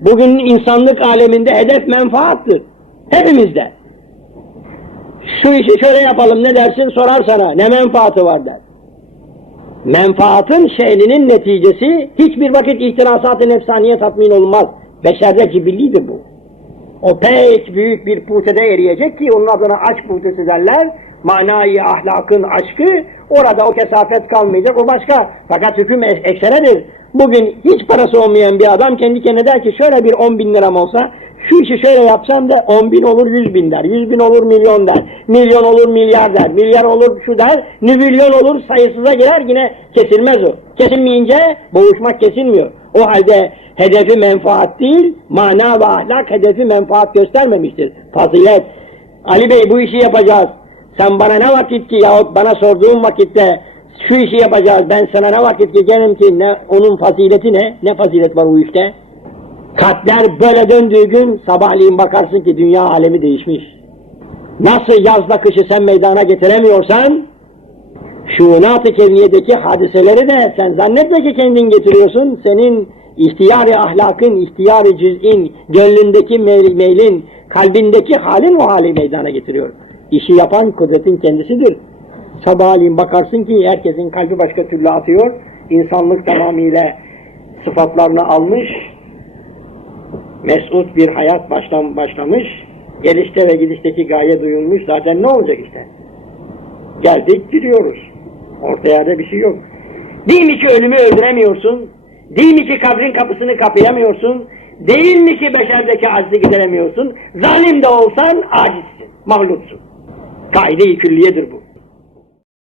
Bugün insanlık aleminde hedef menfaattır. Hepimizde. Şu işi şöyle yapalım ne dersin sorar sana ne menfaati var der. Menfaatın şe'ninin neticesi hiçbir vakit ihtirasat-ı nefsaniye tatmin olmaz. Beşerde cibillidir bu. O pek büyük bir putede eriyecek ki onun adına aşk putesi derler. Manayı ahlakın aşkı orada o kesafet kalmayacak o başka. Fakat hüküm ek- eksenedir. Bugün hiç parası olmayan bir adam kendi kendine der ki şöyle bir on bin liram olsa şu işi şöyle yapsam da on bin olur yüz bin der. Yüz bin olur milyon der. Milyon olur milyar der. Milyar olur şu der. Nüvilyon olur sayısıza girer yine kesilmez o. Kesilmeyince boğuşmak kesilmiyor. O halde hedefi menfaat değil, mana ve ahlak hedefi menfaat göstermemiştir. Fazilet. Ali Bey bu işi yapacağız. Sen bana ne vakit ki yahut bana sorduğun vakitte şu işi yapacağız ben sana ne vakit ki gelim ki ne, onun fazileti ne? Ne fazilet var o işte? Kalpler böyle döndüğü gün sabahleyin bakarsın ki dünya alemi değişmiş. Nasıl yazda kışı sen meydana getiremiyorsan şuunat-ı kevniyedeki hadiseleri de sen zannetme ki kendin getiriyorsun. Senin ihtiyari ahlakın, ihtiyari cüz'in, gönlündeki meyl- meylin, kalbindeki halin o hali meydana getiriyor. İşi yapan kudretin kendisidir. Sabahleyin bakarsın ki herkesin kalbi başka türlü atıyor. İnsanlık tamamıyla sıfatlarını almış, mesut bir hayat başlam başlamış. Gelişte ve gidişteki gaye duyulmuş. Zaten ne olacak işte? Geldik gidiyoruz. Ortaya da bir şey yok. Değil mi ki ölümü öldüremiyorsun? Değil mi ki kabrin kapısını kapayamıyorsun? Değil mi ki beşerdeki aczi gideremiyorsun? Zalim de olsan acizsin, mahlutsun. Kaide-i külliyedir bu.